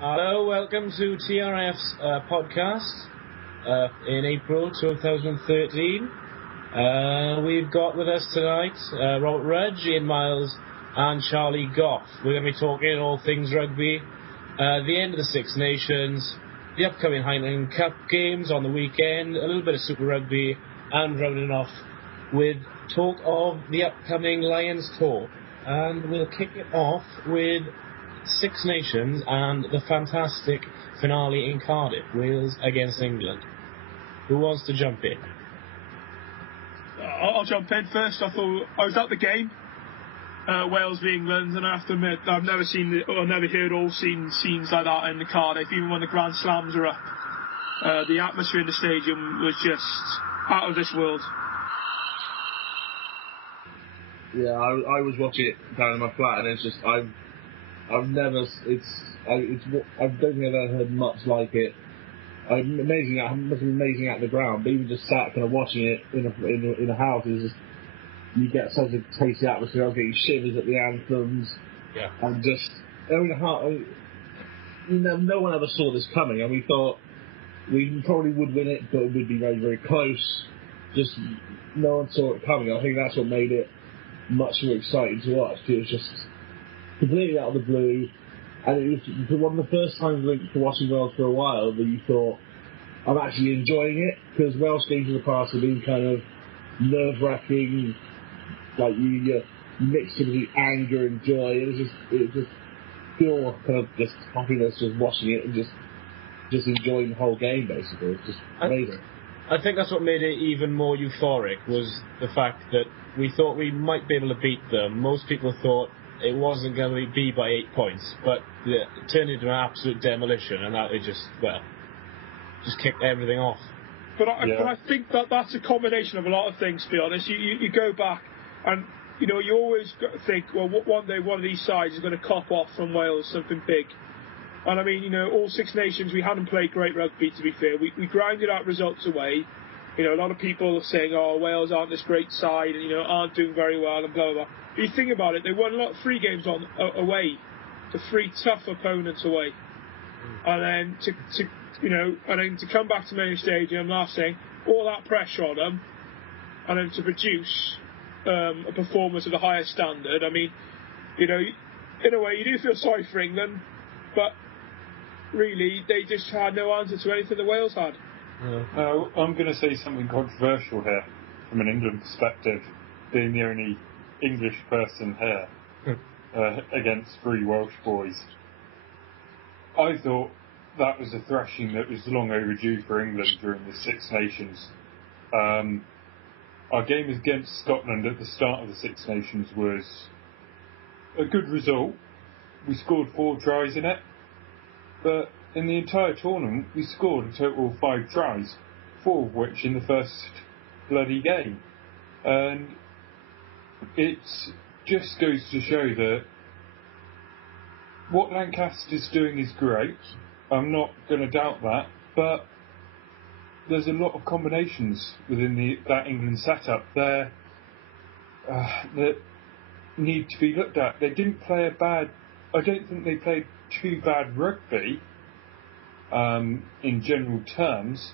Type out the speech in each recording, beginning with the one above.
Hello, welcome to TRF's podcast in April 2013. We've got with us tonight Robert Rudge, Ian Miles and Charlie Goff. We're going to be talking all things rugby, the end of the Six Nations, the upcoming Heineken Cup games on the weekend, a little bit of Super Rugby, and rounding off with talk of the upcoming Lions tour. And we'll kick it off with Six Nations and the fantastic finale in Cardiff, Wales against England. Who wants to jump in? I'll jump in first. I was at the game, Wales v England, and I have to admit I've never heard or seen scenes like that in Cardiff. Even when the Grand Slams are up, the atmosphere in the stadium was just out of this world. Yeah, I was watching it down in my flat, and it's just I don't think I've ever heard much like it. It must be amazing at the ground, but even just sat kind of watching it in a house, is just, you get such a tasty atmosphere. I was getting shivers at the anthems, and just no one ever saw this coming, and we thought we probably would win it, but it would be very, very close. Just no one saw it coming. I think that's what made it much more exciting to watch. It was just completely out of the blue, and it was one of the first times linked to watching Wales for a while that you thought, I'm actually enjoying it, because Welsh games in the past have been kind of nerve-wracking, like you mixed it with anger and joy. It was just pure kind of just happiness, just watching it and just enjoying the whole game, basically. It's just amazing. I think that's what made it even more euphoric, was the fact that we thought we might be able to beat them. Most people thought it wasn't going to be by 8 points, but it turned into an absolute demolition, and that it just kicked everything off. But I think that's a combination of a lot of things, to be honest. You go back, and you always think, well, one day one of these sides is going to cop off from Wales something big. And I mean, all Six Nations, we hadn't played great rugby, to be fair. We grinded out results away. A lot of people are saying, oh, Wales aren't this great side and, aren't doing very well and blah, blah, blah. But you think about it, they won a lot of free games away to three tough opponents away. And then to come back to main stadium last day, all that pressure on them, and then to produce a performance of the highest standard. I mean, in a way, you do feel sorry for England, but really, they just had no answer to anything that Wales had. I'm going to say something controversial here, from an England perspective, being the only English person here against three Welsh boys. I thought that was a thrashing that was long overdue for England during the Six Nations. Our game against Scotland at the start of the Six Nations was a good result. We scored 4 tries in it, but in the entire tournament we scored a total of 5 tries, 4 of which in the first bloody game. And it just goes to show that what Lancaster's doing is great. I'm not going to doubt that, but there's a lot of combinations within that England setup there that need to be looked at. They didn't play I don't think they played too bad rugby in general terms,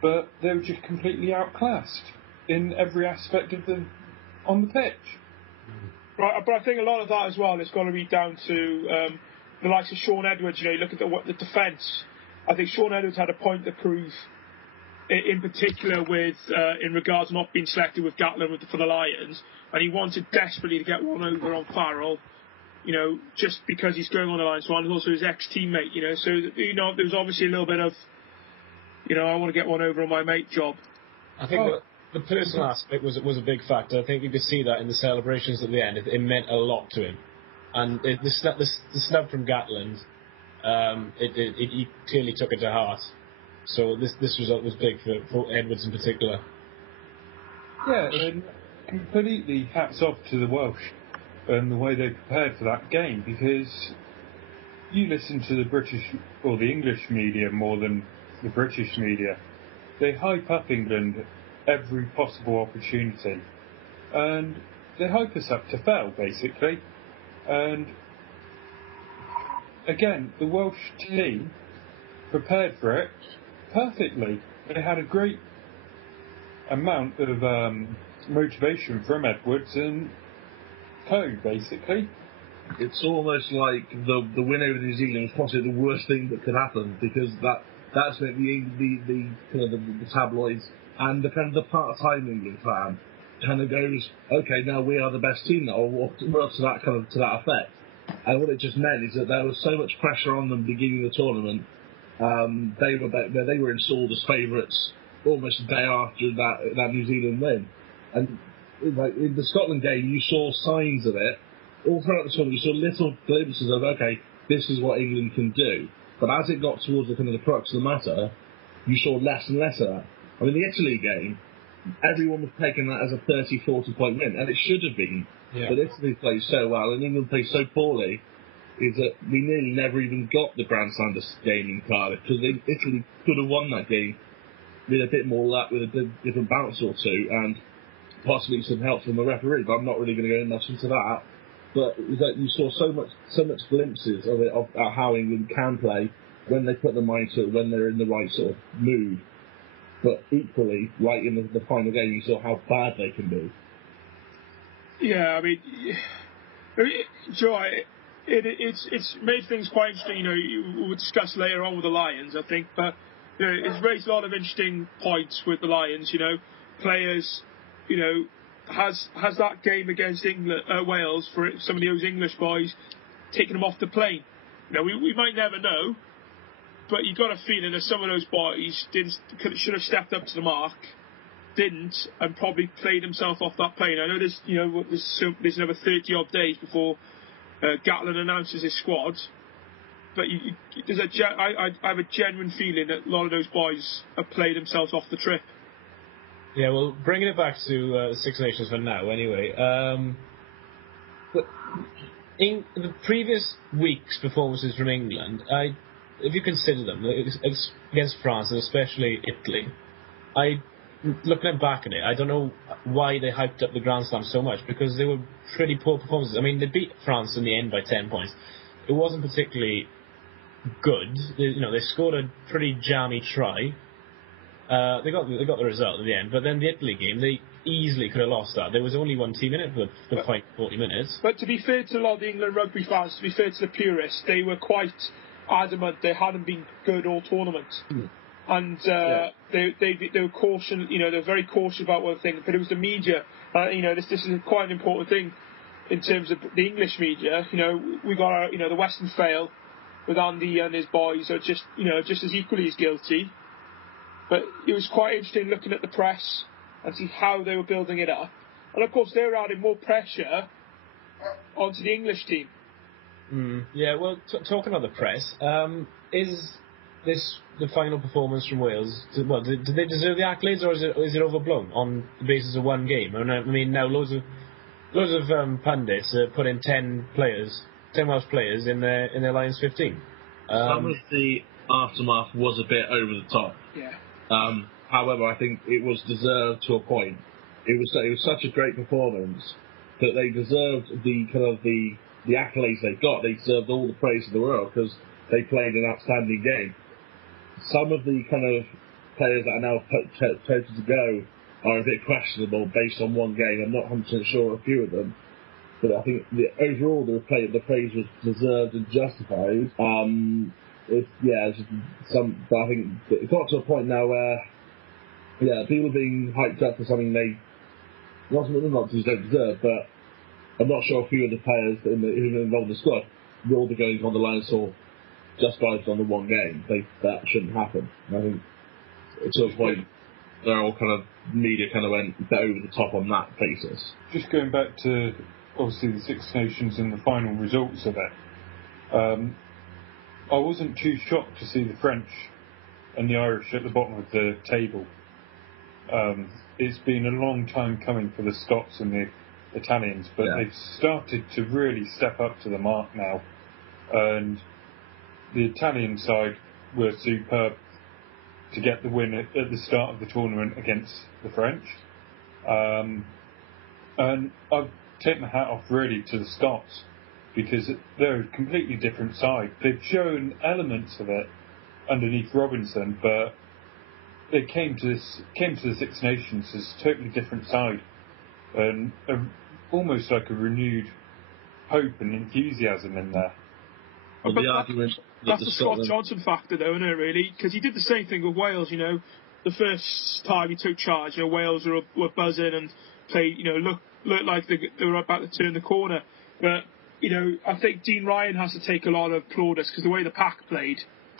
but they were just completely outclassed in every aspect of them on the pitch. Right, but I think a lot of that as well is going to be down to the likes of Sean Edwards. You look at the defence. I think Sean Edwards had a point to prove, in particular with in regards to not being selected with Gatland for the Lions, and he wanted desperately to get one over on Farrell. Just because he's going on the Lions one, and also his ex-teammate. So there was obviously a little bit of, I want to get one over on my mate job. I think the personal aspect was a big factor. I think you could see that in the celebrations at the end. It meant a lot to him, and the snub from Gatland, he clearly took it to heart. So this result was big for Edwards in particular. Yeah, and completely hats off to the Welsh and the way they prepared for that game, because you listen to the British or the English media more than the British media. They hype up England every possible opportunity, and they hype us up to fail, basically. And again, the Welsh team prepared for it perfectly. They had a great amount of motivation from Edwards and co, basically. It's almost like the win over New Zealand was possibly the worst thing that could happen, because that's meant the kind of the tabloids and the kind of the part-time England fan kind of goes, okay, now we are the best team now, or to that effect. And what it just meant is that there was so much pressure on them beginning the tournament. They were installed as favourites almost a day after that New Zealand win. And like in the Scotland game, you saw signs of it. All throughout the tournament, you saw little glimpses of, okay, this is what England can do. But as it got towards the kind of the crux of the matter, you saw less and less of that. I mean, the Italy game, everyone was taking that as a 30, 40-point win, and it should have been. Yeah. But Italy played so well, and England played so poorly, is that we nearly never even got the Grand Slam game in Cardiff, because Italy could have won that game with a bit more luck, with a different bounce or two, and possibly some help from the referee. But I'm not really going to go much into that. But it was like you saw so much glimpses of it, of how England can play when they put the mind to it, when they're in the right sort of mood. But equally, right in the final game, you saw how bad they can be. Yeah, I mean, Joe, it's made things quite interesting. You know, we'll discuss later on with the Lions, I think, but you know, it's raised a lot of interesting points with the Lions. You know, players, you know, has that game against England, Wales, for some of those English boys, taken them off the plane? You know, we might never know, but you got a feeling that some of those boys should have stepped up to the mark, didn't, and probably played himself off that plane. I know there's another 30 odd days before Gatlin announces his squad, but I have a genuine feeling that a lot of those boys have played themselves off the trip. Yeah, well, bringing it back to Six Nations for now, anyway. But in the previous week's performances from England, if you consider them against France and especially Italy, looking back at it, I don't know why they hyped up the Grand Slam so much, because they were pretty poor performances. I mean, they beat France in the end by 10 points. It wasn't particularly good. They scored a pretty jammy try. They got the result at the end, but then the Italy game, they easily could have lost that. There was only one team in it for the 40 minutes. But to be fair to a lot of the England rugby fans, to be fair to the purists, they were quite adamant they hadn't been good all tournament. And they were cautious. You know, they're very cautious about one thing. But it was the media. You know, this is quite an important thing in terms of the English media. You know, we got the Western fail with Andy and his boys are just as equally as guilty. But it was quite interesting looking at the press and see how they were building it up. And of course, they were adding more pressure onto the English team. Yeah, well, talking about the press, is this the final performance from Wales? Did they deserve the accolades, or is it overblown on the basis of one game? I mean, now loads of pundits put in 10 Welsh players in their Lions 15. Some of the aftermath was a bit over the top. Yeah. However, I think it was deserved to a point. It was such a great performance that they deserved the accolades they got. They deserved all the praise in the world because they played an outstanding game. Some of the kind of players that are now chosen to go are a bit questionable based on one game. I'm not 100% sure of a few of them, but I think overall the praise was deserved and justified. But I think it got to a point now where, people are being hyped up for something they not just don't deserve, but I'm not sure a few of the players who are involved in the squad will be going on the line or just based on the one game. That shouldn't happen. And I think to a point, they're all kind of media kind of went over the top on that basis. Just going back to obviously the Six Nations and the final results of it. I wasn't too shocked to see the French and the Irish at the bottom of the table. It's been a long time coming for the Scots and the Italians, but they've started to really step up to the mark now. And the Italian side were superb to get the win at the start of the tournament against the French. And I've taken the hat off really to the Scots. because they're a completely different side. They've shown elements of it underneath Robinson, but they came to the Six Nations as a totally different side, and almost like a renewed hope and enthusiasm in there. Well, the argument that's the Scott Johnson factor, though, isn't it, really? Because he did the same thing with Wales, The first time he took charge, Wales were buzzing and played, looked like they were about to turn the corner. But, I think Dean Ryan has to take a lot of plaudits because the way the pack played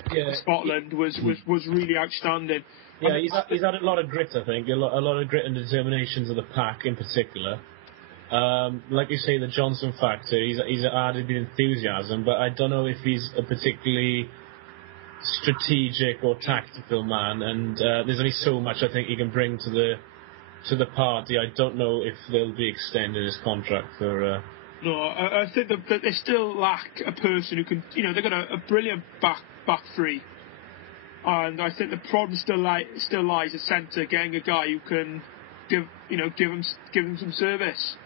for Scotland was really outstanding. Yeah, he's had a lot of grit, I think, a lot of grit and determinations of the pack in particular. Like you say, the Johnson factor, he's added the enthusiasm, but I don't know if he's a particularly strategic or tactical man, and there's only so much I think he can bring to the party. I don't know if they'll be extending his contract for... No, I think that they still lack a person who can... they've got a brilliant back three, and I think the problem still lies at centre, getting a guy who can give him some service.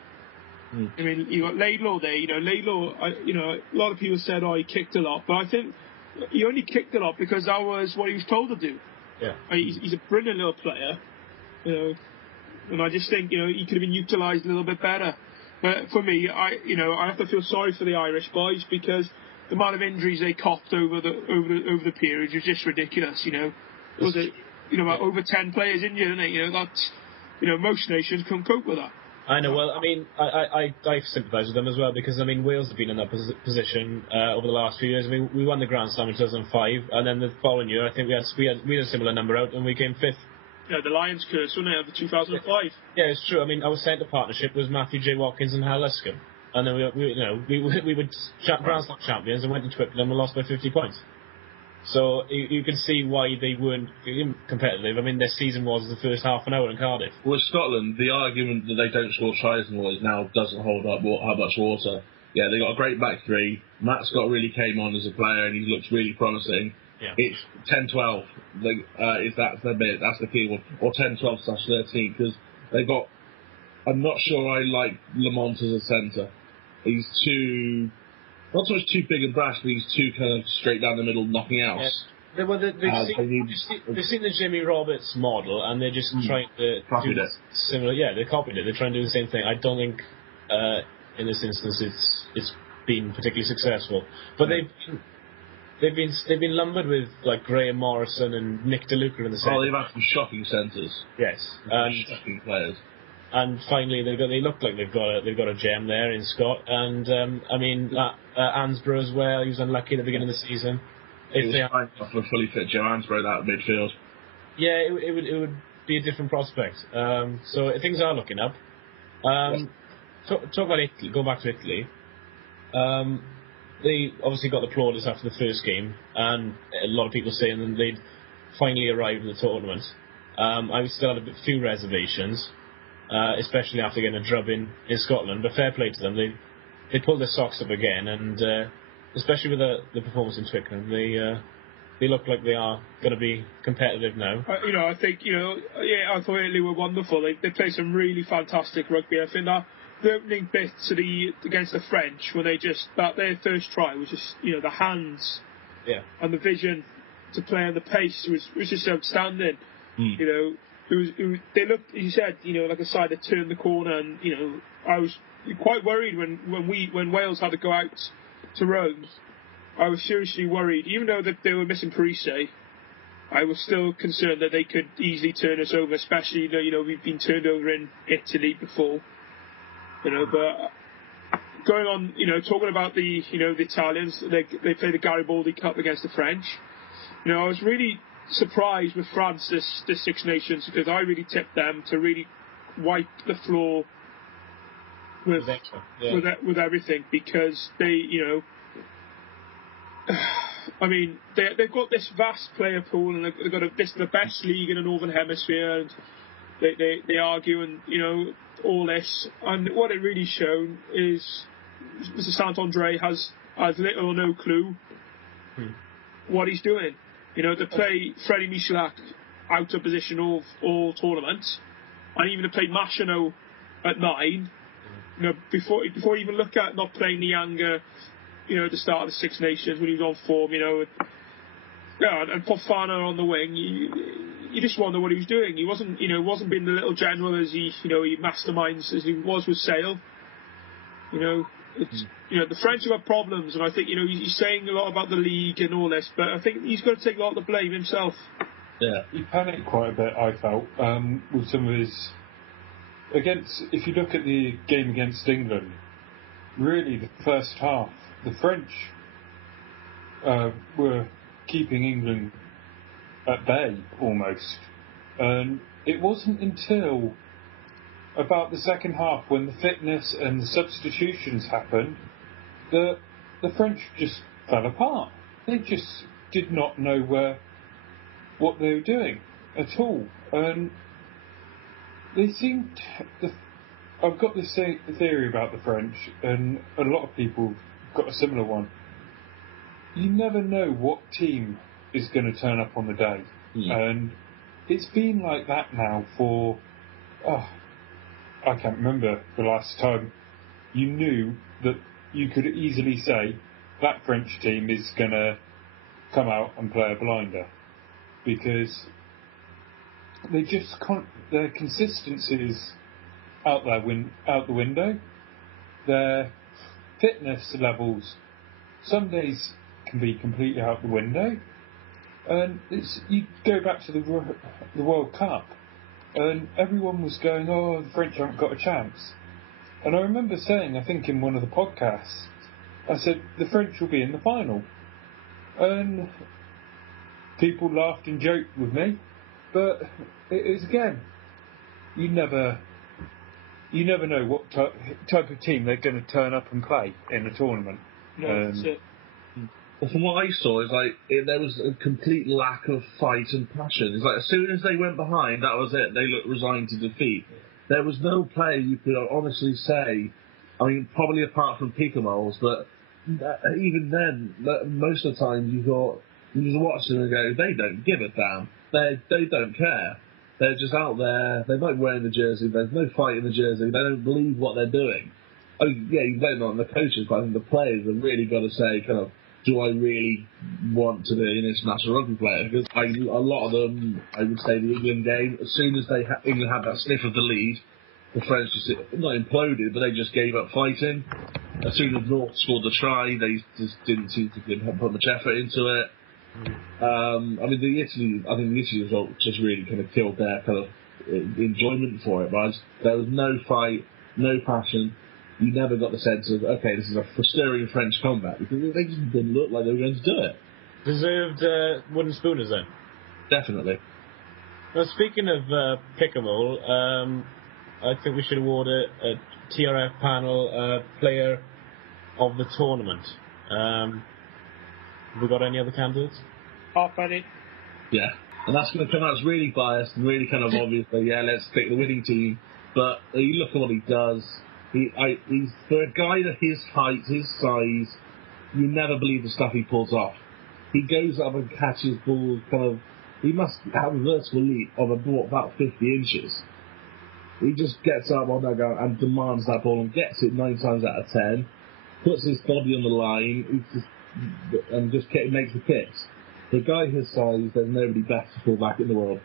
I mean, you got Laidlaw there. Laidlaw. A lot of people said, "Oh, he kicked a lot," but I think he only kicked a lot because that was what he was told to do. Yeah. He's a brilliant little player, and I just think he could have been utilised a little bit better. But for me, I have to feel sorry for the Irish boys because the amount of injuries they copped over the period was just ridiculous. Was it over 10 players injured? That's most nations couldn't cope with that. I know. Well, I mean, I sympathise with them as well because I mean Wales have been in that position over the last few years. I mean, we won the Grand Slam in 2005, and then the following year, I think we had a similar number out, and we came fifth. Yeah, the Lions curse, wasn't it, of 2005? Yeah, it's true. I mean, our centre partnership was Matthew J. Watkins and Hal Luscombe, and then we were Grand Slam champions and went to Twickenham and lost by 50 points. So you can see why they weren't competitive. I mean, their season was the first half an hour in Cardiff. Well, Scotland, the argument that they don't score tries and all is now doesn't hold up how much water. Yeah, they got a great back three. Matt Scott really came on as a player and he looks really promising. Yeah. It's 10-12. That's the bit. That's the key one. Or 10-12/13 because they got. I'm not sure I like Lamont as a centre. He's too. Not so much too big and brash, but he's too kind of straight down the middle, knocking out. Yeah. They've seen the Jimmy Roberts model, and they're just trying to copied do it. Similar. Yeah, they copied it. They're trying to do the same thing. I don't think in this instance it's been particularly successful. But they've been lumbered with like Graham Morrison and Nick DeLuca in the centre. Oh, they've had some shocking centres. Yes, and shocking players. And finally, they look like they've got a gem there in Scott. And I mean, Ansborough as well. He was unlucky at the beginning of the season. It was fine for a fully fit Joe Ansborough out of midfield. Yeah, it would be a different prospect. So things are looking up. Talk about Italy. Go back to Italy. They obviously got the plaudits after the first game, and a lot of people saying that they'd finally arrived at the tournament. I still had a few reservations. Especially after getting a drubbing in Scotland, but fair play to them. They pulled their socks up again, and especially with the performance in Twickenham, they look like they are going to be competitive now. I think I thought Italy were wonderful. They played some really fantastic rugby. I think that the opening bit against the French, when their first try was just the hands, and the vision to play on the pace was just outstanding. They looked, as you said, like a side that turned the corner, and I was quite worried when Wales had to go out to Rome. I was seriously worried, even though they were missing Parise. I was still concerned that they could easily turn us over, especially we've been turned over in Italy before. But going on, talking about the Italians, they played the Garibaldi Cup against the French. I was really surprised with France this Six Nations because I really tipped them to really wipe the floor with everything because they I mean they've got this vast player pool and they've got the best league in the Northern Hemisphere, and they argue and all this, and what it really shown is Mr. Sant-Andre has little or no clue what he's doing. To play Freddie Michalak out of position all tournaments, and even to play Machino at 9, before you even look at not playing Nianga, at the start of the Six Nations when he was on form, and Fofana on the wing, you just wonder what he was doing. He wasn't being the little general as he masterminds as he was with Sale. The French have had problems, and I think he's saying a lot about the league and all this, but I think he's got to take a lot of the blame himself. Yeah, he panicked quite a bit, I felt, with some of his if you look at the game against England, really the first half, the French were keeping England at bay almost, and it wasn't until about the second half when the fitness and the substitutions happened that the French just fell apart. They just did not know what they were doing at all, and they seemed. I've got this theory about the French, and a lot of people have got a similar one. You never know what team is going to turn up on the day, and it's been like that now for. I can't remember the last time you knew that you could easily say that French team is going to come out and play a blinder, because they just their consistency is out the window. Their fitness levels some days can be completely out the window, and you go back to the World Cup, and everyone was going, "Oh, the French haven't got a chance." And I remember saying, I think in one of the podcasts, I said the French will be in the final, and people laughed and joked with me. But it is, again, you never know what type of team they're going to turn up and play in a tournament. No, that's it. Well, from what I saw, there was a complete lack of fight and passion. It's like as soon as they went behind, that was it. They looked resigned to defeat. There was no player you could honestly say, I mean, probably apart from Piccamoles, but even then, most of the time you just watch them and go, they don't give a damn. They don't care. They're just out there. They're not wearing the jersey. There's no fight in the jersey. They don't believe what they're doing. I mean, yeah, you don't know the coaches, but I think the players have really got to say, kind of, do I really want to be an international rugby player? Because a lot of them, I would say, the England game, as soon as England had that sniff of the lead, the French just not imploded, but they just gave up fighting. As soon as North scored the try, they just didn't seem to put much effort into it. I think the Italy result just really kind of killed their kind of enjoyment for it. But there was no fight, no passion. You never got the sense of, okay, this is a stirring French comeback, because they just didn't look like they were going to do it. Deserved wooden spooners then? Definitely. Well, speaking of Pick-a-Mole, I think we should award a TRF panel player of the tournament. Have we got any other candidates? Halfpenny. Yeah. And that's going to come out as really biased and really kind of obviously, yeah, let's pick the winning team. But you look at what he does. He's for a guy of his height, his size, you never believe the stuff he pulls off. He goes up and catches balls he must have a vertical leap of about 50 inches. He just gets up on that guy and demands that ball and gets it 9 times out of 10, puts his body on the line and just makes the kicks. The guy his size, there's nobody better to pull back in the world.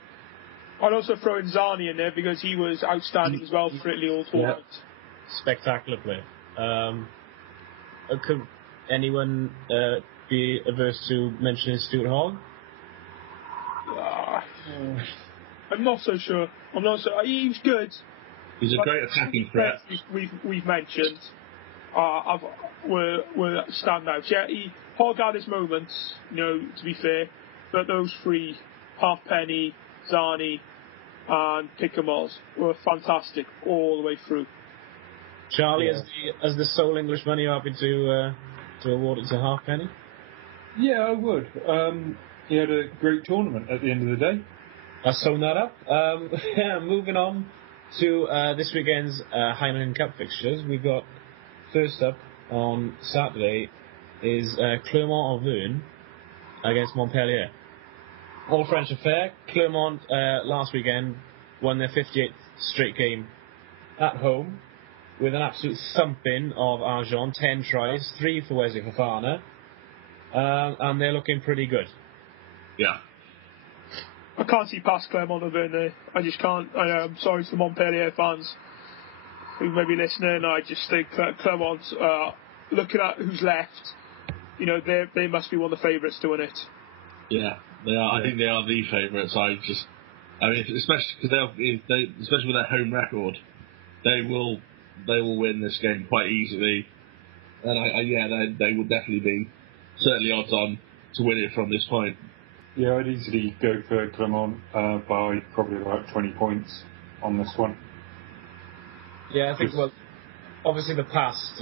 I'd also throw in Zani in there because he was outstanding as well for Italy all tournament. Yeah. Spectacular player. Could anyone be averse to mentioning Stuart Hogg? I'm not so sure. He's good. He's a great attacking threat. We've mentioned were standouts. Yeah, Hogg had his moments, to be fair, but those three, Halfpenny, Zani, and Piccamoles, were fantastic all the way through. Charlie, as the sole Englishman, are you happy to award it to Halfpenny? Yeah, I would. He had a great tournament at the end of the day. I'll sewn that up. Moving on to this weekend's Heineken Cup fixtures. We've got, first up on Saturday is Clermont-Auvergne against Montpellier. All French affair. Clermont last weekend won their 58th straight game at home, with an absolute thumping of Argent, 10 tries, 3 for Wesley Fofana, and they're looking pretty good. Yeah. I can't see past Clermont over there. I just can't. I'm sorry to the Montpellier fans who may be listening. I just think Clermont, looking at who's left, they must be one of the favourites to win it. Yeah, they are. I think they are the favourites. Especially because especially with their home record, they will win this game quite easily, and they will definitely be certainly odds on to win it from this point. Yeah, I'd easily go for Clermont by probably about 20 points on this one. Yeah, I think, well, obviously the past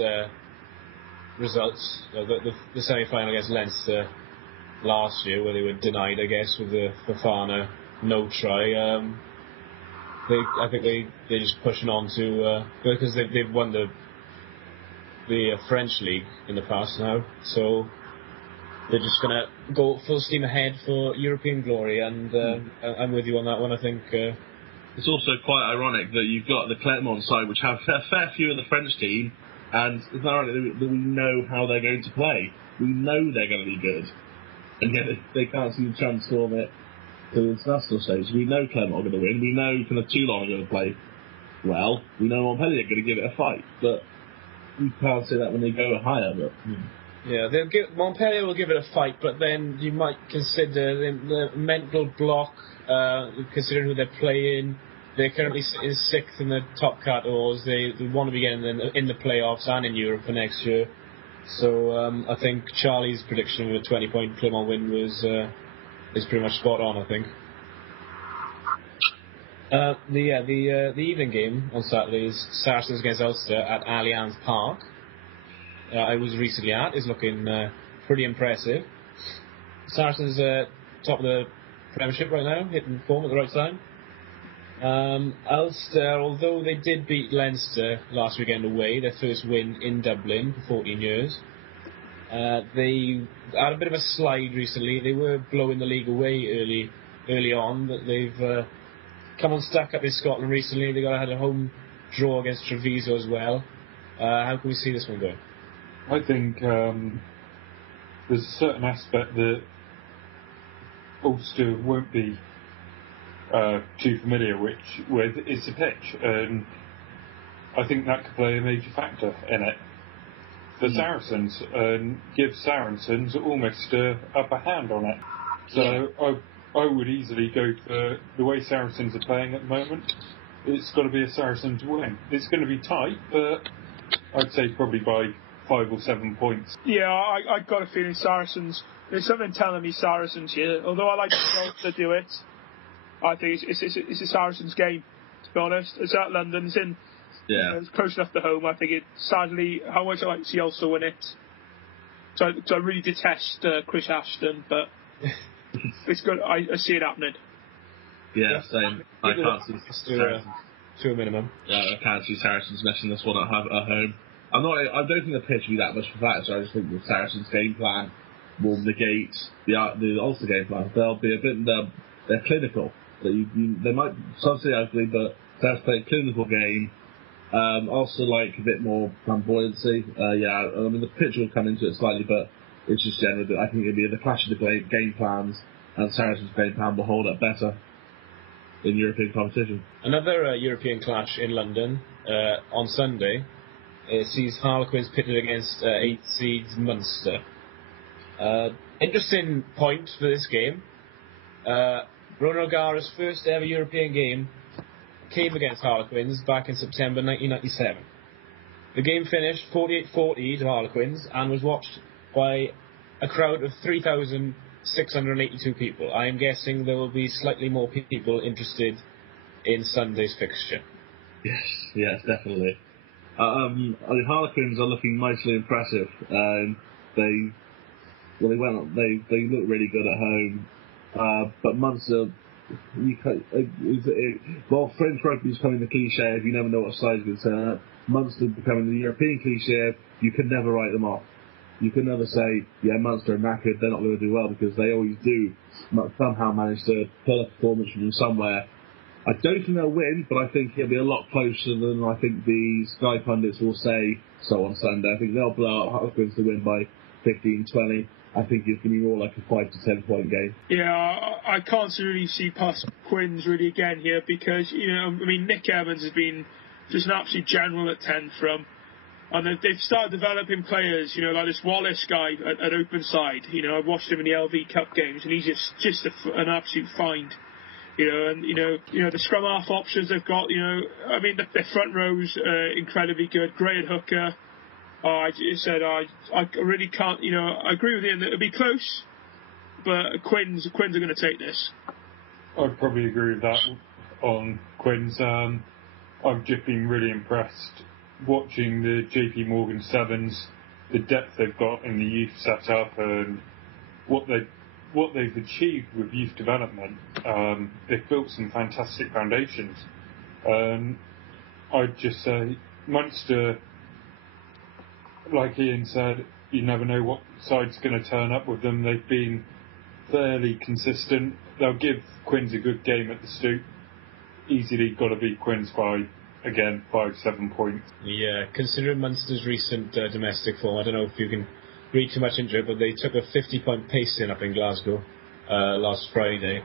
results, the semi-final against Leinster last year, where they were denied, I guess, with the Fofana no try, I think they're just pushing on to, because they've won the French league in the past now, so they're just going to go full steam ahead for European glory, and I'm with you on that one. I think it's also quite ironic that you've got the Clermont side, which have a fair few of the French team, and it's not ironic that we know how they're going to play. We know they're going to be good, and yet they can't seem to transform it to the international stage. We know Clermont are going to win. We know kind of Toulon are going to play well. We know Montpellier are going to give it a fight, but you can't say that when they go higher. But yeah, Montpellier will give it a fight, but then you might consider the mental block, considering who they're playing. They're currently in 6th in the top categories. They want to be getting in the playoffs and in Europe for next year. So I think Charlie's prediction of a 20-point Clermont win is pretty much spot on, I think. The evening game on Saturday is Saracens against Ulster at Allianz Park. I was recently at, is looking pretty impressive. Saracens top of the Premiership right now, hitting form at the right time. Ulster, although they did beat Leinster last weekend away, their first win in Dublin for 14 years, they had a bit of a slide recently. They were blowing the league away early on, but they've come unstuck up in Scotland recently. They had a home draw against Treviso as well. How can we see this one going? I think there's a certain aspect that Ulster won't be too familiar with is the pitch, and I think that could play a major factor in it for Saracens and give Saracens almost a upper hand on it. So I would easily go for the way Saracens are playing at the moment. It's got to be a Saracens win. It's going to be tight, but I'd say probably by 5 or 7 points. Yeah, I got a feeling Saracens. There's something telling me Saracens here. Although I like to do it, I think it's a Saracens game. To be honest, it's at London. It's in. Yeah. It's close enough to home. I think it. Sadly, how much I like to see Ulster win it. So I really detest Chris Ashton, but it's good. I see it happening. Yeah, same. I can't see Saracens to a minimum. Yeah, I can't see Saracens messing this one up at home. I don't think the pitch will be that much for that, so I just think the Saracens game plan will negate the Ulster game plan. They'll be a bit, they're clinical. They might, some say ugly, but Saracens play a clinical game. Also like a bit more flamboyancy. The pitch will come into it slightly, but it's just generally, I think it'll be the clash of the game plans, and Saracens game plan will hold up better in European competition. Another European clash in London on Sunday. It sees Harlequins pitted against 8th seeds Munster. Interesting point for this game. Bruno O'Gara's first ever European game came against Harlequins back in September 1997. The game finished 48-40 to Harlequins and was watched by a crowd of 3,682 people. I am guessing there will be slightly more people interested in Sunday's fixture. Yes, definitely. Harlequins are looking mightily impressive. They look really good at home. But Munster, while French rugby is becoming the cliche if you never know what side is going to turn up, Munster becoming the European cliche, you can never write them off. You can never say, yeah, Munster are knackered, they're not going to do well, because they always do somehow manage to pull a performance from somewhere I don't think they'll win, but I think it'll be a lot closer than I think the Sky pundits will say so on Sunday. I think they'll blow out Harlequins to win by 15-20. I think it's going to be more like a 5 to 10 point game. Yeah, I can't really see past Quins really again here because, Nick Evans has been just an absolute general at 10 from. And they've started developing players, like this Wallace guy at open side. I've watched him in the LV Cup games, and he's just an absolute find. The scrum half options they've got. Their front row's incredibly good. Gray and Hooker. I really can't. I agree with Iain that it'll be close, but Quins are going to take this. I'd probably agree with that on Quins. I've just been really impressed watching the JP Morgan Sevens, the depth they've got in the youth setup, and what they've achieved with youth development. They've built some fantastic foundations. I'd just say Munster, like Iain said, you never know what side's going to turn up with them. They've been fairly consistent. They'll give Quins a good game at the Stoop. Easily got to beat Quins by, again, 5-7 points. Yeah, considering Munster's recent domestic form, I don't know if you can read too much into it, but they took a 50-point pacing up in Glasgow last Friday.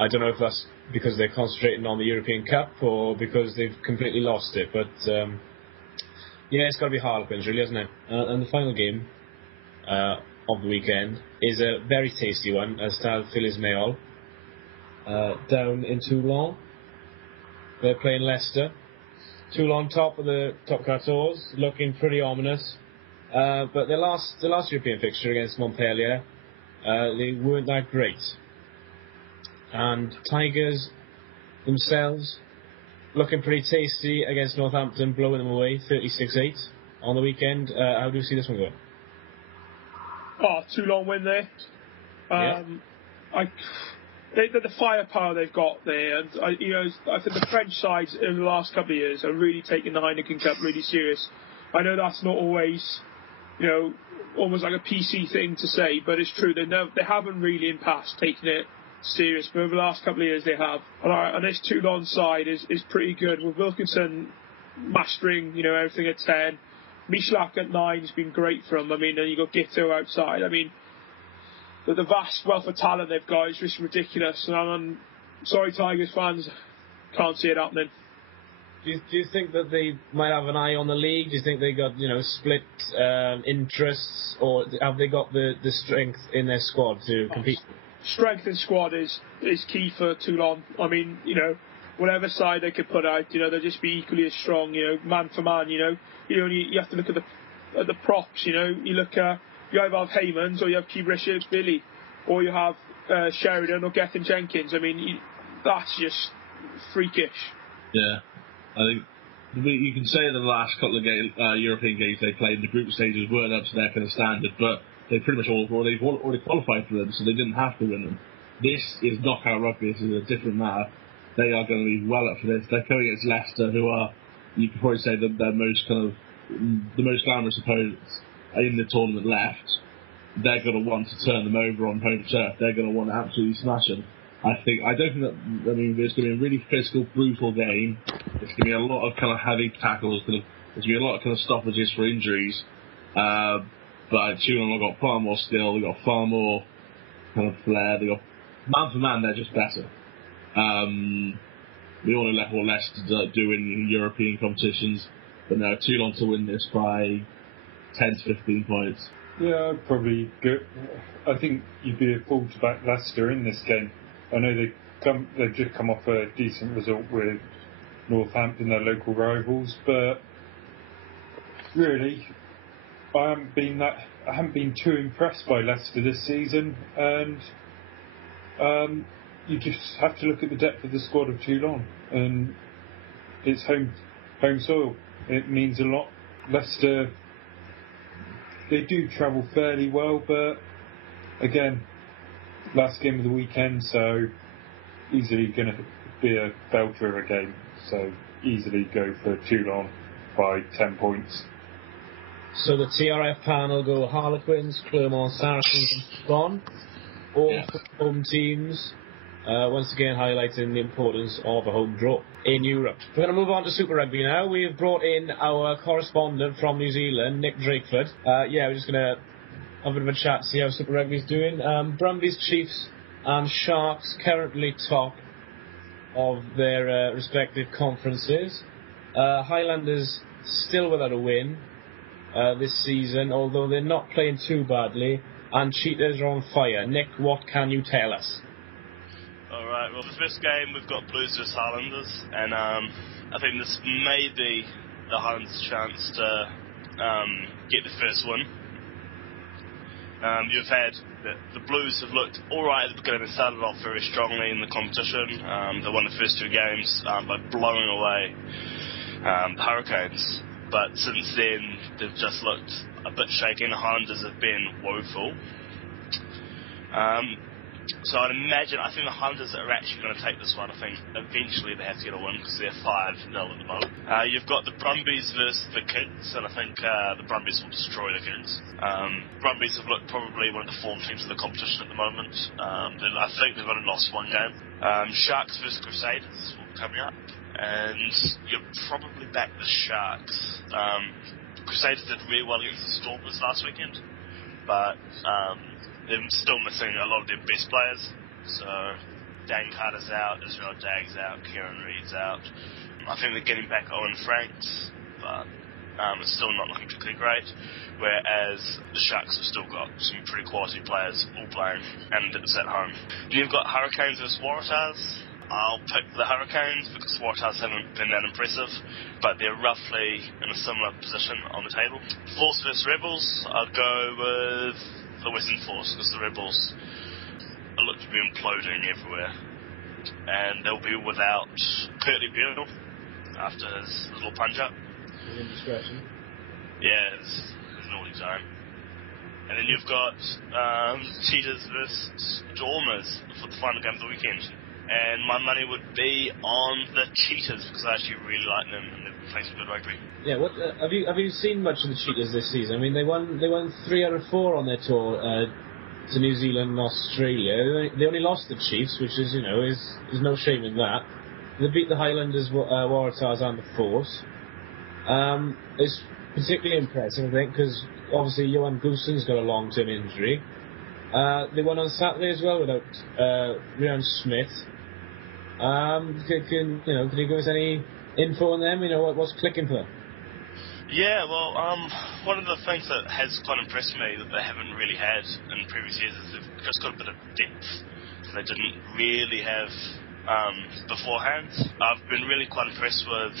I don't know if that's because they're concentrating on the European Cup or because they've completely lost it, but it's got to be Harlequins, really, hasn't it? And the final game of the weekend is a very tasty one, Stade Félix Mayol, down in Toulon. They're playing Leicester. Toulon top of the top 14, looking pretty ominous. But their last European fixture against Montpellier, they weren't that great. And Tigers themselves looking pretty tasty against Northampton, blowing them away 36-8 on the weekend. How do you see this one going? Toulon win there. The firepower they've got there, and I think the French sides in the last couple of years are really taking the Heineken Cup really serious. I know that's not always, almost like a PC thing to say, but it's true. They haven't really in past taken it serious, but over the last couple of years they have. And this Toulon side is pretty good with Wilkinson mastering, everything at 10. Michalak at 9 has been great for them. And you got Gitto outside. The vast wealth of talent they've got is just ridiculous. And I'm sorry, Tigers fans, can't see it happening. Do you think that they might have an eye on the league? Do you think they got split interests, or have they got the strength in their squad to compete? Strength in squad is key for Toulon. Whatever side they could put out, they'll just be equally as strong. Man for man. You have to look at the props. You look at. You either have Haymans, or you have Keith Richards, Billy, or you have Sheridan or Gethin Jenkins. That's just freakish. Yeah, I think you can say that the last couple of European games they played in the group stages weren't up to their kind of standard, but they pretty much they've already qualified for them, so they didn't have to win them. This is knockout rugby. This is a different matter. They are going to be well up for this. They're going against Leicester, who are, you could probably say, the most glamorous opponents in the tournament left. They're going to want to turn them over on home turf. They're going to want to absolutely smash them. I don't think that. It's going to be a really physical, brutal game. It's going to be a lot of kind of heavy tackles. There's going to be a lot of kind of stoppages for injuries. But Toulon have got far more skill. They've got far more kind of flair. They got man for man. They're just better. We all know what Leicester do in European competitions, but now Toulon to win this by 10 to 15 points. Yeah, I'd probably go. I think you'd be a fool to back Leicester in this game. I know they've just come off a decent result with Northampton, their local rivals, but really, I haven't been too impressed by Leicester this season, and you just have to look at the depth of the squad of Toulon, and it's home soil. It means a lot. Leicester, they do travel fairly well, but again, last game of the weekend, so easily going to be a belter of a game. So easily go for Toulon by 10 points. So the TRF panel go Harlequins, Clermont, Saracens and Swan. All home teams. once again highlighting the importance of a home draw in Europe. We're going to move on to Super Rugby now. We've brought in our correspondent from New Zealand, Nick Drakeford. We're just going to have a bit of a chat, see how Super Rugby's doing. Brumbies, Chiefs and Sharks currently top of their respective conferences. Highlanders still without a win this season, although they're not playing too badly, and Cheetahs are on fire. Nick, what can you tell us? Alright, well, the first game we've got Blues vs Highlanders, and I think this may be the Highlanders' chance to get the first win. You've had the Blues have looked alright at the beginning. They started off very strongly in the competition. They won the first two games by blowing away the Hurricanes. But since then, they've just looked a bit shaky. The Highlanders have been woeful. So I think the Highlanders are actually going to take this one. I think eventually they have to get a win because they're 5-0 at the moment. You've got the Brumbies versus the Kids, and I think the Brumbies will destroy the Kids. Brumbies have looked probably one of the form teams in the competition at the moment. I think they've only lost one game. Sharks versus Crusaders will be coming up, and you'll probably back the Sharks. Crusaders did really well against the Stormers last weekend, but they're still missing a lot of their best players. So Dan Carter's out, Israel Dagg's out, Kieran Reid's out. I think they're getting back Owen Franks, but it's still not looking particularly great. Whereas the Sharks have still got some pretty quality players all playing, and it's at home. You've got Hurricanes versus Waratahs. I'll pick the Hurricanes because Waratahs haven't been that impressive, but they're roughly in a similar position on the table. Force versus Rebels, I'd go with the Western Force because the Rebels look to be imploding everywhere, and they'll be without Curtly Beale after his little punch up. His indiscretion. Yeah, his naughty zone. And then you've got Cheetahs versus Stormers for the final game of the weekend. And my money would be on the Cheetahs because I actually really like them and they're playing some good rugby. Yeah, have you seen much of the Cheetahs this season? I mean, they won 3 out of 4 on their tour to New Zealand and Australia. They only lost the Chiefs, which is is no shame in that. They beat the Highlanders, Waratahs, and the Force. It's particularly impressive, I think, because obviously Johan Goosen's got a long-term injury. They won on Saturday as well without Ryan Smith. Can you give us any info on them? What's clicking for them? Yeah, well, one of the things that has quite impressed me that they haven't really had in previous years is they've just got a bit of depth they didn't really have beforehand. I've been really quite impressed with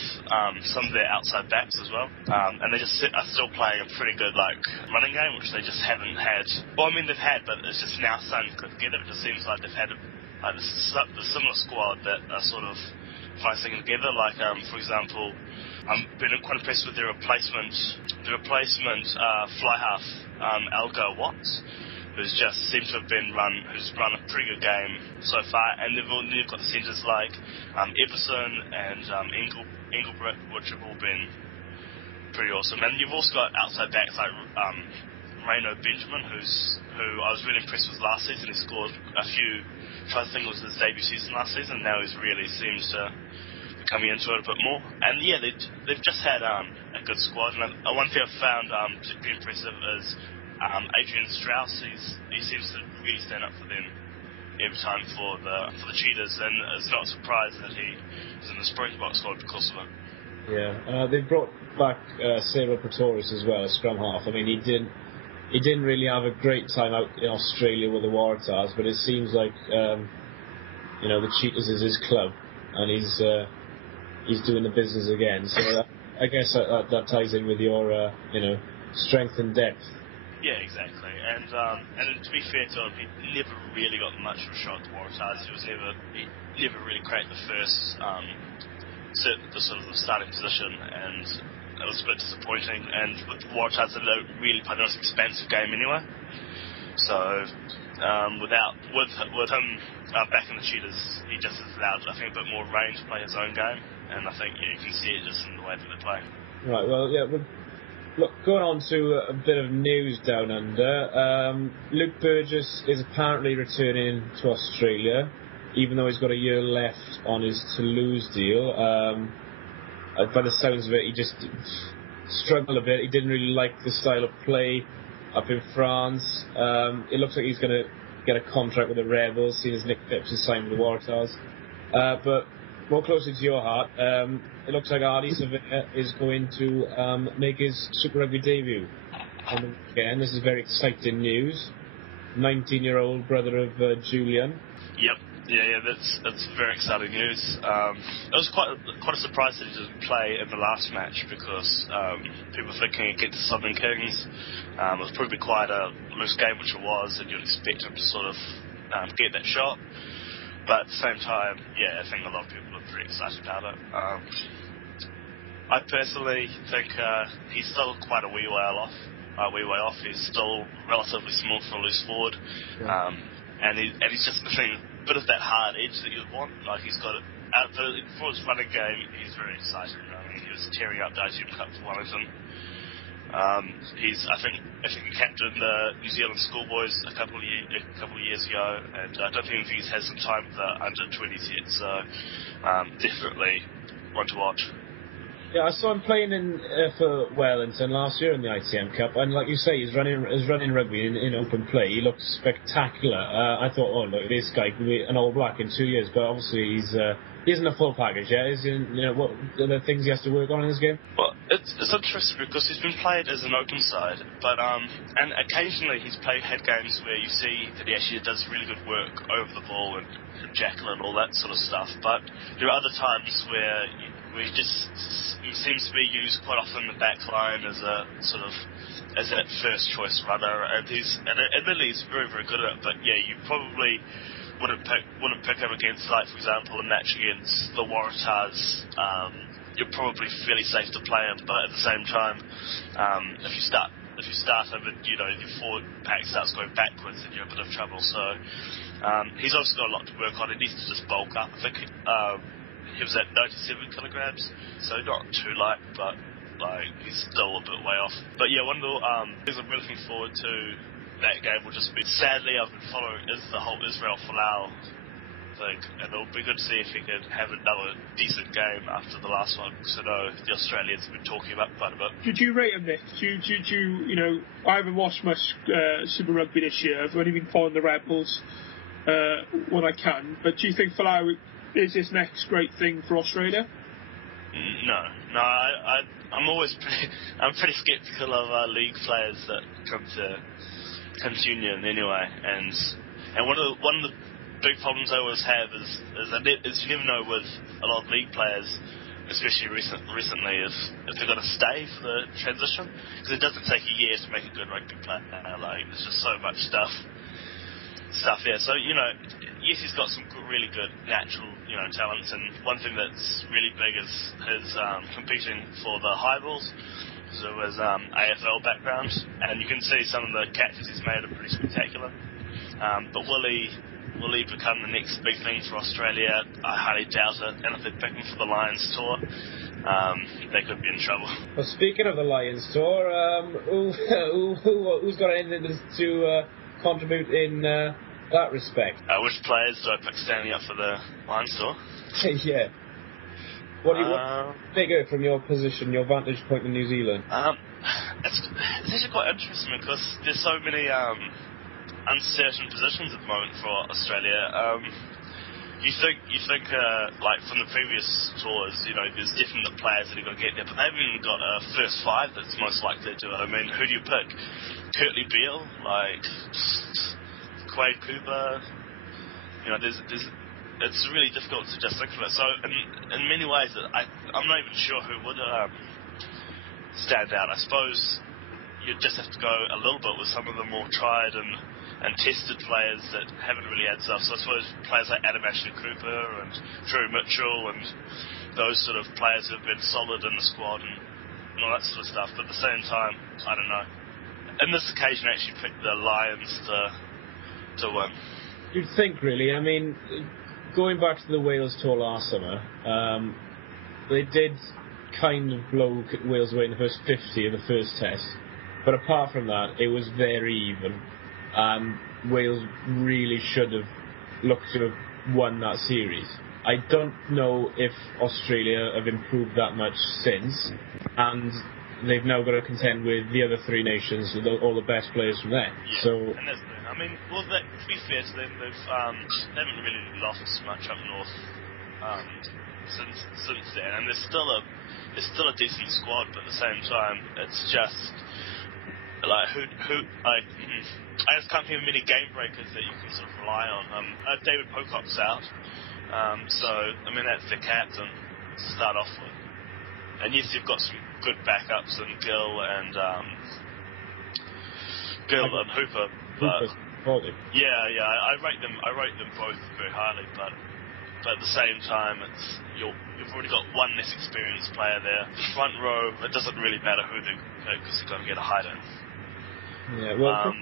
some of their outside backs as well, and they just are still playing a pretty good running game, which they just haven't had. Well, I mean they've had, but it's just now starting to click together. It just seems like they've had the similar squad that are sort of singing together. For example, I've been quite impressed with their replacement fly half, Elgar Watts, who's just seemed to have who's run a pretty good game so far, and they've got the centres like Everson and Engelbrett, which have all been pretty awesome. And you've also got outside backs like Reno Benjamin, who I was really impressed with last season. He scored a few tries. I think it was his debut season last season. Now he really seems to be coming into it a bit more. And yeah, they've just had a good squad. And one thing I've found particularly impressive is Adrian Strauss. He seems to really stand up for them every time for the Cheetahs, and it's not a surprise that he was in the Springbok squad because of it. Yeah, they brought back cyRil Pretorius as well, a scrum half. I mean, he didn't really have a great time out in Australia with the Waratahs, but it seems like the Cheetahs is his club, and he's doing the business again. So I guess that ties in with your strength and depth. Yeah, exactly. And to be fair to him, he never really got much of a shot at the Waratahs. He never really cracked the first the starting position, and it was a bit disappointing. And with the Waratahs, they don't really play the most expansive game anyway. So with him back in the Cheetahs, he just is allowed, I think, a bit more range to play his own game, and I think you can see it just in the way that they play. Right. Well, yeah. Look, going on to a bit of news down under. Luke Burgess is apparently returning to Australia. even though he's got a year left on his Toulouse deal. By the sounds of it, he just struggled a bit. He didn't really like the style of play up in France. It looks like he's going to get a contract with the Rebels, seeing as Nick Phipps has signed with the Waratahs. But more closely to your heart, it looks like Ardy Sevilla is going to make his Super Rugby debut on the weekend. This is very exciting news. 19-year-old brother of Julian. Yep. Yeah, that's very exciting news. It was quite a surprise that he didn't play in the last match because people were thinking against the Southern Kings it was probably quite a loose game, which it was, and you'd expect him to sort of get that shot. But at the same time, yeah, I think a lot of people are pretty excited about it. I personally think he's still quite a wee way off. He's still relatively small for a loose forward, and he's just missing a bit of that hard edge that you'd want. Like he's got it for his running game. He's very exciting. I mean, he was tearing up the ITM Cup for Wellington. I think he captained the New Zealand schoolboys a couple of years ago, and I don't think he's had some time with the under-20s yet. So definitely one to watch. Yeah, I saw him playing for Wellington last year in the ITM Cup, and like you say, he's running rugby in open play. He looks spectacular. I thought, oh look, this guy could be an All Black in 2 years, but obviously he isn't a full package yet. What are the things he has to work on in this game? Well, it's interesting because he's been played as an open side, but and occasionally had games where you see that he actually does really good work over the ball and jackal and all that sort of stuff. But there are other times where he seems to be used quite often in the back line as that first choice runner, and admittedly he's very, very good at it. But yeah, you probably wouldn't pick him against, like, for example, a match against the Waratahs. You're probably fairly safe to play him, but at the same time, if you start him and your forward pack starts going backwards, then you're in a bit of trouble. So he's also got a lot to work on. He needs to just bulk up. I think he was at 97 kilograms, so not too light, but he's still a bit way off. But yeah, one of the things I'm looking forward to that game will just be, sadly, I've been following is the whole Israel-Folau thing, and it'll be good to see if he can have another decent game after the last one, because I know the Australians have been talking about quite a bit. Did you rate him, Nick? I haven't watched much Super Rugby this year. I've only been following the Rebels when I can, but do you think Folau is his next great thing for Australia? No. I'm pretty sceptical of league players that come to Union anyway, and one of the big problems I always have is you never know with a lot of league players, especially recently, if they're going to stay for the transition, because it doesn't take a year to make a good rugby player. There's just so much stuff there. So yes, he's got some really good natural talents, and one thing that's really big is his competing for the high balls. So his AFL background, and you can see some of the catches he's made are pretty spectacular. But will he become the next big thing for Australia? I highly doubt it. And if they pick him for the Lions tour, they could be in trouble. Well, speaking of the Lions tour, who's got anything to contribute in that respect? Which players do I pick standing up for the Lions tour? Yeah. What do you figure from your position, your vantage point in New Zealand? It's actually quite interesting because there's so many uncertain positions at the moment for Australia. You think like from the previous tours, there's definite players that are going to get there, but they haven't even got a first five that's most likely to do it. I mean, who do you pick? Kurtley Beale, Quade Cooper. It's really difficult to just think of it. So in many ways, I'm not even sure who would stand out. I suppose you just have to go a little bit with some of the more tried and tested players that haven't really had stuff. So I suppose players like Adam Ashley Cooper and Drew Mitchell and those sort of players who have been solid in the squad and all that sort of stuff. But at the same time, I don't know. In this occasion, I actually picked the Lions to win. You'd think, really. I mean, going back to the Wales tour last summer, they did kind of blow Wales away in the first 50 of the first test. But apart from that, it was very even. Wales really should have looked to have won that series. I don't know if Australia have improved that much since, and they've now got to contend with the other three nations, with all the best players from there. Yeah, So, and that's the thing. I mean, well, to be fair to them, they haven't really lost much up north since then, and there's still a decent squad, but at the same time, it's just like I just can't think of many game breakers that you can sort of rely on. David Pocock's out, so I mean that's the captain to start off with, and yes, you've got some good backups in Gill and Hooper, but I rate them both very highly, but at the same time, you've already got one less experienced player there. The front row, it doesn't really matter who because they're going to get a hide in. Yeah, well,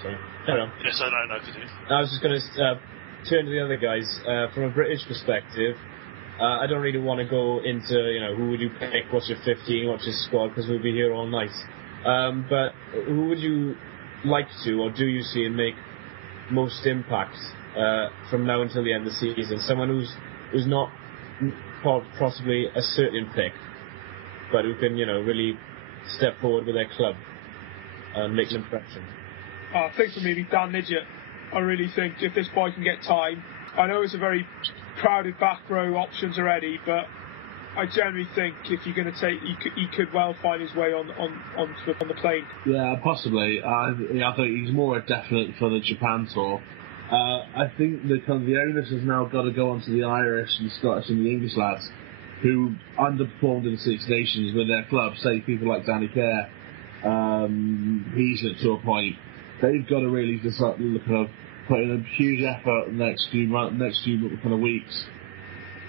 sorry. Carry on. Yeah, so no, continue. I was just going to turn to the other guys. From a British perspective, I don't really want to go into, who would you pick, what's your 15, what's your squad, because we'll be here all night. But who would you like to, or do you see and make most impact from now until the end of the season? Someone who's not possibly a certain pick, but who can, really step forward with their club and make an impression. I think for me, Dan Nidgett. I really think if this boy can get time, I know it's a very crowded back row options already, but I generally think if you're going to take, he could well find his way on the plane. Yeah, possibly. I think he's more a definite for the Japan tour. I think the onus has now got to go on to the Irish and Scottish and the English lads who underperformed in the Six Nations with their clubs, say people like Danny Kerr, Heaslett to a point. They've got to really just put in a huge effort the next few kind of weeks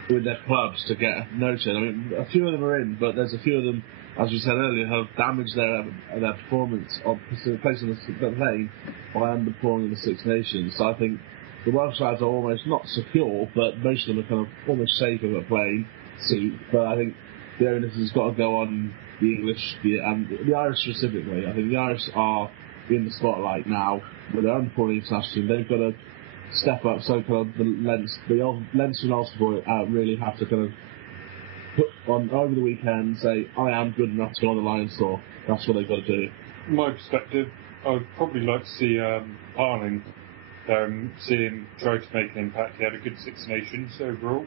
with their clubs to get noted. I mean, a few of them are in, but there's a few of them, as we said earlier, have damaged their performance of placing the plane by underperforming in the Six Nations. So I think the Welsh lads are almost not secure, but most of them are kind of almost safe of a playing seat. But I think the onus has got to go on the English and the Irish specifically. I think the Irish are in the spotlight now with their underperforming international team. They've got to step up. So kind of the Leinster and Ulster really have to kind of put on over the weekend, say, I am good enough to go on the Lions tour. That's what they've got to do. From my perspective, I would probably like to see Parling, see him try to make an impact. He had a good Six Nations overall,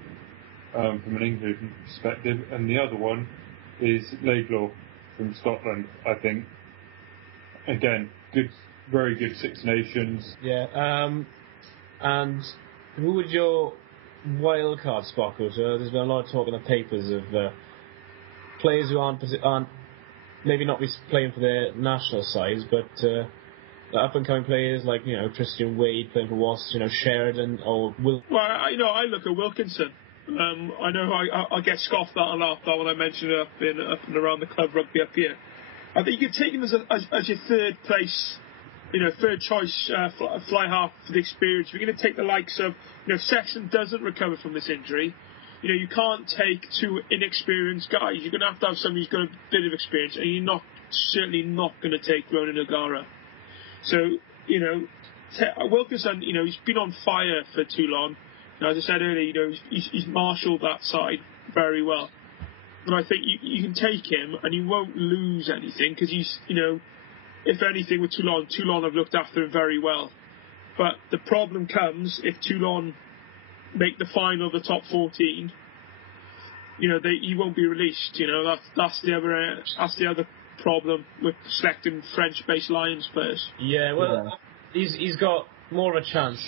from an England perspective. And the other one is Laidlaw from Scotland, I think. Again, very good Six Nations. Yeah, and who would your wild card spot go to? There's been a lot of talk in the papers of players who aren't maybe not playing for their national sides, but up and coming players like Tristan Wade playing for Wasps, Sheridan or Will. Well, I look at Wilkinson. I know I get scoffed at a lot when I mention it up and around the club rugby up here. I think you could take him as your third place, third choice fly half for the experience. We're going to take the likes of, Sexton doesn't recover from this injury. You can't take two inexperienced guys. You're going to have somebody who's got a bit of experience, and you're certainly not going to take Ronan O'Gara. So, Wilkinson, he's been on fire for too long. As I said earlier, he's marshalled that side very well. And I think you can take him and you won't lose anything because he's, if anything with Toulon have looked after him very well. But the problem comes if Toulon make the final of the top 14, he won't be released. That's the other problem with selecting French-based Lions players. Yeah, well, he's got more of a chance.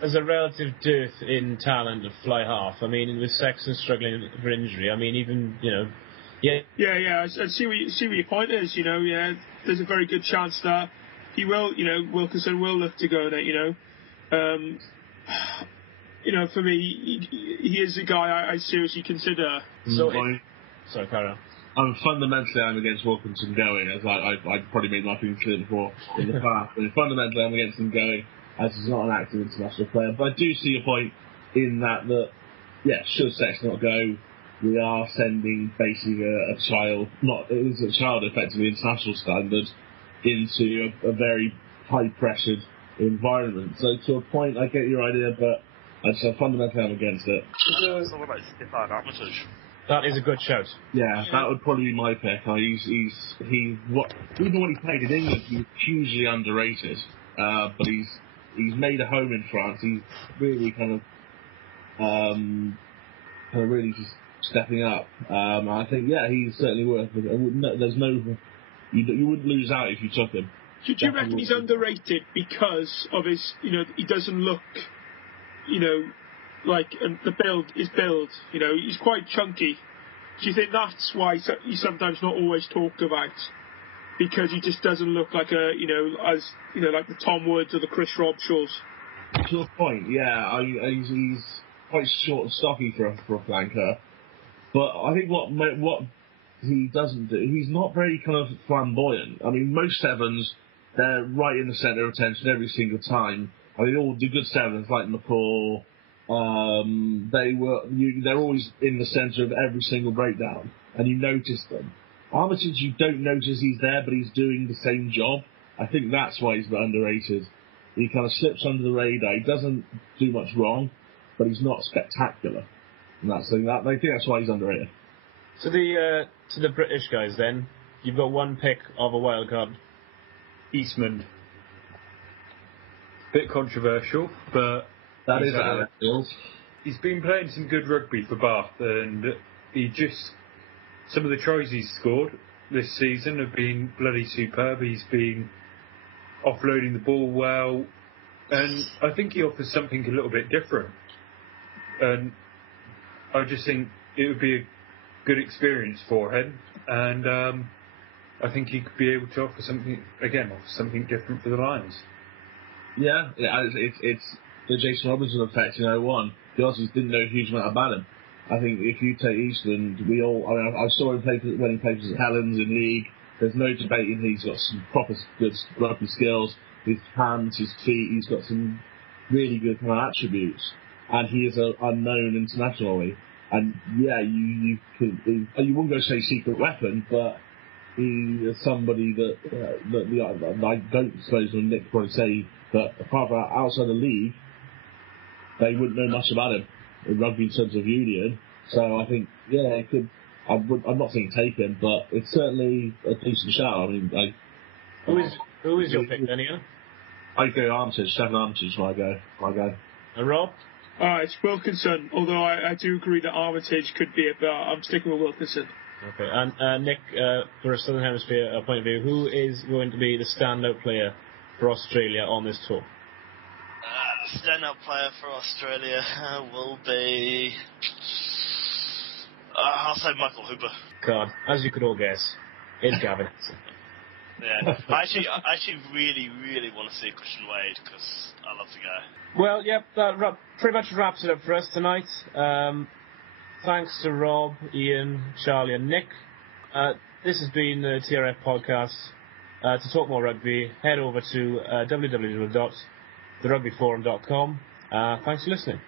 There's a relative dearth in talent at fly half. I mean, with Sexton struggling for injury, I mean, even, yeah. Yeah, I see what your point is, there's a very good chance that he will, Wilkinson will look to go there, for me, he is a guy I seriously consider. Sorry, carry on. Fundamentally, I'm against Wilkinson going, as I probably made my feelings clear before in the past. But fundamentally, I'm against him going, as he's not an active international player. But I do see your point in that, should Sexton not go, we are sending basically a child, effectively international standard, into a very high-pressured environment. So to a point, I get your idea, but Fundamentally, I'm against it. It's all about Stefan Armitage. That is a good shout. Yeah, that would probably be my pick. Even when he played in England, he was hugely underrated. But he's made a home in France. He's really kind of really just stepping up. I think he's certainly worth it. You wouldn't lose out if you took him. Do you reckon he's underrated because of his, he doesn't look, like his build, he's quite chunky. Do you think that's why he's sometimes not always talked about? Because he just doesn't look like like the Tom Woods or the Chris Robshaws. To a point, yeah. He's quite short and stocky for a flanker. But I think what he doesn't do, he's not very kind of flamboyant. I mean, most sevens, they're right in the centre of attention every single time. I mean, all the good sevens like McCaw, they're always in the centre of every single breakdown, and you notice them. Armitage, you don't notice he's there, but he's doing the same job. I think that's why he's underrated. He kind of slips under the radar. He doesn't do much wrong, but he's not spectacular. And I think that's why he's underrated. To the British guys, then, you've got one pick of a wild card. Eastman. Bit controversial, but That is he's been playing some good rugby for Bath, and some of the tries he's scored this season have been bloody superb. He's been offloading the ball well, and I think he offers something a little bit different. And I just think it would be a good experience for him, and I think he could be able to offer something different for the Lions. Yeah, it's the Jason Robinson effect in 01. The Aussies didn't know a huge amount about him. I think if you take Eastland, I saw him play when he played at Helens in League. There's no debating he's got some proper good rugby skills. His hands, his feet, he's got some really good kind of attributes. And he is an unknown internationally. And yeah, you wouldn't go say secret weapon, but he is somebody that I don't suppose when Nick probably say that apart from outside the league, they wouldn't know much about him in rugby in terms of union. So I think, it could. I'm not saying take him, but it's certainly a decent shout. I mean, who is your pick, then, Iain? I go Armitage. Stefan Armitage is my go. And Rob? It's Wilkinson, although I do agree that Armitage could be but I'm sticking with Wilkinson. Okay, and Nick, for a Southern Hemisphere point of view, who is going to be the standout player for Australia on this tour? The standout player for Australia will be... I'll say Michael Hooper. God, as you could all guess, it's Gavin. Yeah, I actually really, really want to see Christian Wade because I love the guy. Well, yep, that pretty much wraps it up for us tonight. Thanks to Rob, Iain, Charlie and Nick. This has been the TRF podcast. To talk more rugby, head over to www.therugbyforum.com. Thanks for listening.